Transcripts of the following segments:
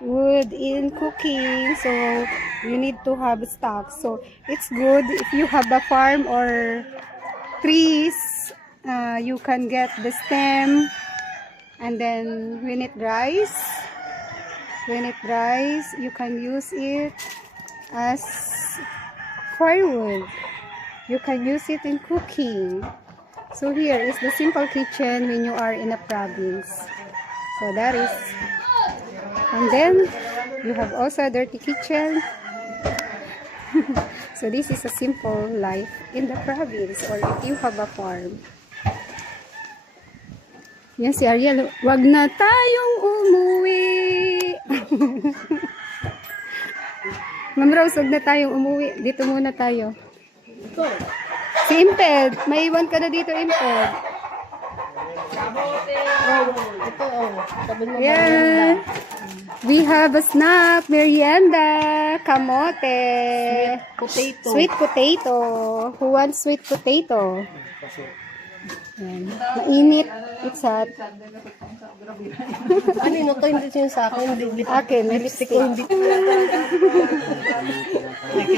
wood in cooking, so you need to have stock. So it's good if you have a farm or trees. You can get the stem, and then when it dries, you can use it as firewood. You can use it in cooking. So here is the simple kitchen when you are in a province. So that is, and then you have also a dirty kitchen. So this is a simple life in the province, or if you have a farm. Yan si Ariel, wag na tayong umuwi. Ma'am Rose, wag na tayong umuwi. Dito muna tayo. Si Imped, may iwan ka na dito, Imped. Yan. We have a snack, merienda, kamote, sweet potato. Who wants sweet potato? Yan. Mainit. It's hot. Ano yun? Ito hindi siya sa akin. Akin, lipstick. Hindi.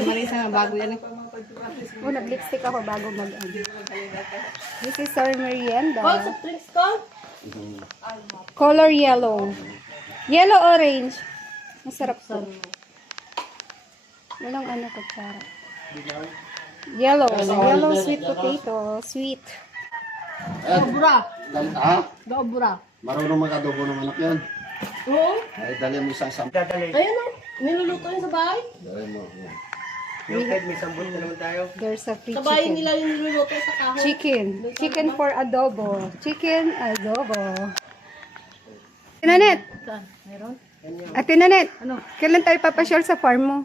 Marisa, bago yan. Oh, nag-lipstick ako bago mag-ano. This is our merienda. Drinks ko? Color yellow. Yellow orange. Masarap to. Walang ano kutsara. Yellow. Yellow sweet potato. Sweet. Dobra. Ha? Dobra. Marunong mag-adobo ng manok yan. Oo. Ay, dali mo isang sampo. Ayun o. Niluluto yun sa bahay. Dali mo. There's a free Sa bahay chicken. nila yung niluluto sa kahon. Chicken for adobo. Chicken adobo. Tinanet. Mayroon? Ate Nanet. Ano? Kailan tayo papasyal sa farm mo?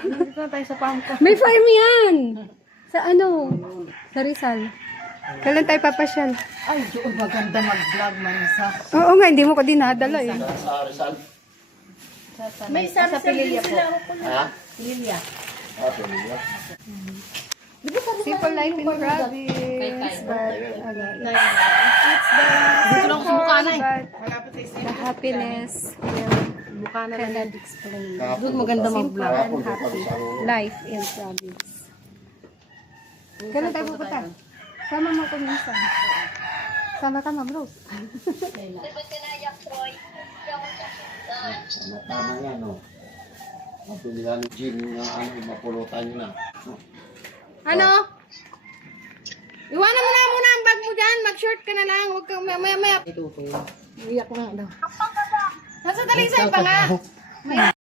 Dito na tayo sa farm ko. May farm yan! Sa ano? Sa Rizal. Kailan tayo papasyal? Ay, doon maganda mag-vlog man sa... Oo nga, hindi mo ko dinadala eh. Sa Rizal. May sa Pililya po. Ha? Pililya. Ah, pamilya. Simple life in province, but Dito lang ako sa Bukanay. the happiness cannot explain. Doon maganda Simple mag-vlog. and happy life in province. Kailan tayo pupunta? Sama mo ko minsan. Sama ka, Ma'am Rose. Tama yan, no? Mapilihan ni Jean yung ano, mapulutan nyo na. Ano? Iwanan mo na muna ang bag mo dyan. Mag-short ka na lang. Huwag kang maya. Iyak na daw. Nasa talisay pa nga.